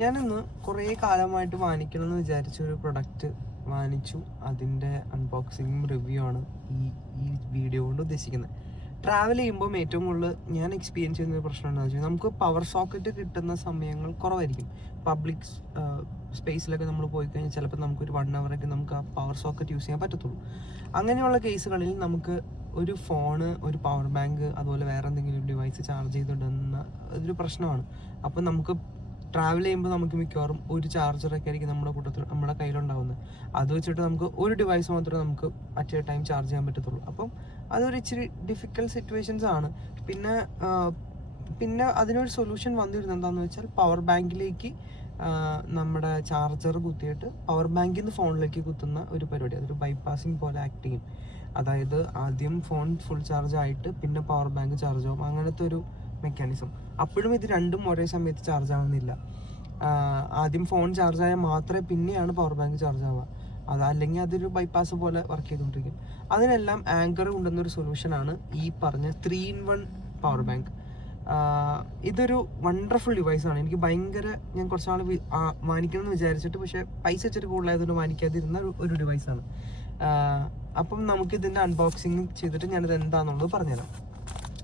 ഞാനിന്ന് കുറേ കാലമായിട്ട് വാങ്ങിക്കണമെന്ന് വിചാരിച്ച ഒരു പ്രൊഡക്റ്റ് വാങ്ങിച്ചു. അതിൻ്റെ അൺബോക്സിങ്ങും റിവ്യൂ ആണ് ഈ വീഡിയോ കൊണ്ട് ഉദ്ദേശിക്കുന്നത്. ട്രാവൽ ചെയ്യുമ്പോൾ ഏറ്റവും കൂടുതൽ ഞാൻ എക്സ്പീരിയൻസ് ചെയ്യുന്ന ഒരു പ്രശ്നം എന്താണെന്ന് വെച്ചാൽ നമുക്ക് പവർ സോക്കറ്റ് കിട്ടുന്ന സമയങ്ങൾ കുറവായിരിക്കും. പബ്ലിക് സ്പേസിലൊക്കെ നമ്മൾ പോയി കഴിഞ്ഞാൽ ചിലപ്പോൾ നമുക്കൊരു 1 hour നമുക്ക് ആ പവർ സോക്കറ്റ് യൂസ് ചെയ്യാൻ പറ്റത്തുള്ളൂ. അങ്ങനെയുള്ള കേസുകളിൽ നമുക്ക് ഒരു ഫോണ്, ഒരു പവർ ബാങ്ക്, അതുപോലെ വേറെ എന്തെങ്കിലും ഡിവൈസ് ചാർജ് ചെയ്തിടുന്ന ഒരു പ്രശ്നമാണ്. അപ്പം നമുക്ക് ട്രാവൽ ചെയ്യുമ്പോൾ നമുക്ക് മിക്കവാറും ഒരു ചാർജറൊക്കെ ആയിരിക്കും നമ്മുടെ കയ്യിലുണ്ടാവുന്നത്. അത് വെച്ചിട്ട് നമുക്ക് ഒരു ഡിവൈസ് മാത്രമേ നമുക്ക് അറ്റ് എ ടൈം ചാർജ് ചെയ്യാൻ പറ്റത്തുള്ളൂ. അപ്പം അതൊരു ഇച്ചിരി ഡിഫിക്കൽട്ട് സിറ്റുവേഷൻസ് ആണ്. പിന്നെ അതിനൊരു സൊല്യൂഷൻ വന്നിരുന്നത് എന്താണെന്ന് വെച്ചാൽ പവർ ബാങ്കിലേക്ക് നമ്മുടെ ചാർജർ കുത്തിയിട്ട് പവർ ബാങ്കിൽ നിന്ന് ഫോണിലേക്ക് കുത്തുന്ന ഒരു പരിപാടി. അതൊരു ബൈപ്പാസിങ് പോലെ ആക്ട് ചെയ്യും. അതായത് ആദ്യം ഫോൺ ഫുൾ ചാർജ് ആയിട്ട് പിന്നെ പവർ ബാങ്ക് ചാർജ് ആവും. അങ്ങനത്തെ ഒരു മെക്കാനിസം. അപ്പോഴും ഇത് രണ്ടും ഒരേ സമയത്ത് ചാർജ് ആവുന്നില്ല. ആദ്യം ഫോൺ ചാർജ് ആയാൽ മാത്രമേ പിന്നെയാണ് പവർ ബാങ്ക് ചാർജ് ആവുക. അതല്ലെങ്കിൽ അതൊരു ബൈപ്പാസ് പോലെ വർക്ക് ചെയ്തുകൊണ്ടിരിക്കും. അതിനെല്ലാം ആങ്കർ കൊണ്ടുവന്നൊരു സൊല്യൂഷനാണ് ഈ പറഞ്ഞ 3-in-1 പവർ ബാങ്ക്. ഇതൊരു വണ്ടർഫുൾ ഡിവൈസാണ്. എനിക്ക് ഞാൻ കുറച്ചാൾ വാങ്ങിക്കണം എന്ന് വിചാരിച്ചിട്ട്, പക്ഷേ പൈസ ഇച്ചിരി കൂടുതലായതുകൊണ്ട് വാങ്ങിക്കാതിരുന്ന ഒരു ഡിവൈസാണ്. അപ്പം നമുക്കിതിൻ്റെ അൺബോക്സിങ് ചെയ്തിട്ട് ഞാനിത് എന്താണെന്നുള്ളത് പറഞ്ഞുതരാം.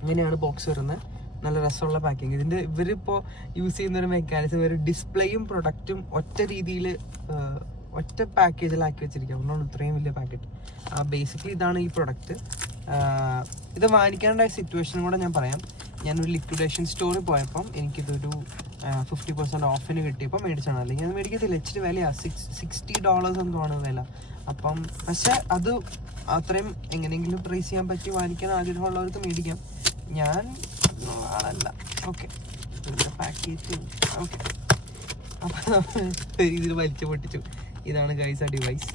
ഇങ്ങനെയാണ് ബോക്സ് വരുന്നത്. നല്ല രസമുള്ള പാക്കിങ്. ഇവരിപ്പോൾ യൂസ് ചെയ്യുന്ന ഒരു മെക്കാനിസം, ഒരു ഡിസ്പ്ലേയും പ്രൊഡക്റ്റും ഒറ്റ പാക്കേജിലാക്കി വെച്ചിരിക്കുക. അതുകൊണ്ടാണ് ഇത്രയും വലിയ പാക്കറ്റ്. ബേസിക്കലി ഇതാണ് ഈ പ്രൊഡക്റ്റ്. ഇത് വാങ്ങിക്കാനുള്ള സിറ്റുവേഷൻ കൂടെ ഞാൻ പറയാം. ഞാനൊരു ലിക്വിഡേഷൻ സ്റ്റോറിൽ പോയപ്പം എനിക്കിതൊരു 50% ഓഫിന് കിട്ടിയപ്പോൾ മേടിച്ചാണ്. അല്ലെങ്കിൽ അത് മേടിക്കത്തില്ല, ഇച്ചിരി വിലയാണ്. $60 എന്തുവാണ് വില. അപ്പം പക്ഷെ അത് അത്രയും എങ്ങനെയെങ്കിലും പ്രൈസ് ചെയ്യാൻ പറ്റി വാങ്ങിക്കാൻ ആഗ്രഹമുള്ളവർക്ക് മേടിക്കാം. ഞാൻ ആളല്ല. Okay, package okay. അപ്പം ഇതിൽ വലിച്ചു പൊട്ടിച്ചു. ഇതാണ് ഗൈസ് ആ ഡിവൈസ്.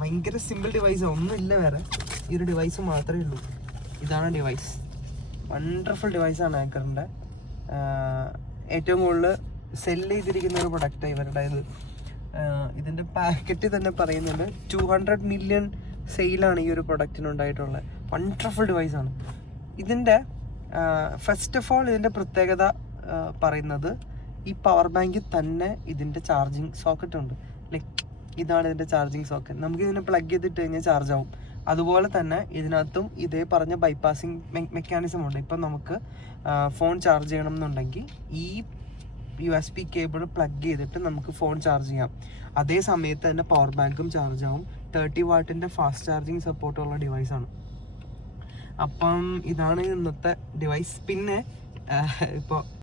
ഭയങ്കര സിമ്പിൾ ഡിവൈസാണ്, ഒന്നുമില്ല വേറെ. ഈ ഒരു ഡിവൈസ് മാത്രമേ ഉള്ളൂ. ഇതാണ് ഡിവൈസ്. വണ്ടർഫുൾ ഡിവൈസാണ് ആങ്കറിൻ്റെ. ഏറ്റവും കൂടുതൽ സെല്ല് ചെയ്തിരിക്കുന്ന ഒരു പ്രൊഡക്റ്റാണ് ഇവരുടെ ഇത്. ഇതിൻ്റെ പാക്കറ്റ് തന്നെ പറയുന്നുണ്ട് 200 million സെയിലാണ് ഈ ഒരു പ്രൊഡക്റ്റിനുണ്ടായിട്ടുള്ളത്. വണ്ടർഫുൾ ഡിവൈസാണ്. ഇതിൻ്റെ ഫസ്റ്റ് ഓഫ് ഓൾ ഇതിൻ്റെ പ്രത്യേകത പറയുന്നത് ഈ പവർ ബാങ്കിൽ തന്നെ ഇതിൻ്റെ ചാർജിങ് സോക്കറ്റ് ഉണ്ട്. ലൈക്ക് ഇതാണ് ഇതിൻ്റെ ചാർജിങ് സോക്കറ്റ്. നമുക്ക് ഇതിനെ പ്ലഗ് ചെയ്തിട്ട് കഴിഞ്ഞാൽ ചാർജ് ആവും. അതുപോലെ തന്നെ ഇതിനകത്തും ഇതേ പറഞ്ഞ ബൈപ്പാസിങ് മെക്കാനിസം ഉണ്ട്. ഇപ്പം നമുക്ക് ഫോൺ ചാർജ് ചെയ്യണം എന്നുണ്ടെങ്കിൽ ഈ USB കേബിൾ പ്ലഗ് ചെയ്തിട്ട് നമുക്ക് ഫോൺ ചാർജ് ചെയ്യാം. അതേ സമയത്ത് തന്നെ പവർ ബാങ്കും ചാർജ് ആവും. 30 വാട്ടിൻ്റെ ഫാസ്റ്റ് ചാർജിങ് സപ്പോർട്ടുള്ള ഡിവൈസാണ്. അപ്പം ഇതാണ് ഇന്നത്തെ ഡിവൈസ്. പിന്നെ ഇപ്പോൾ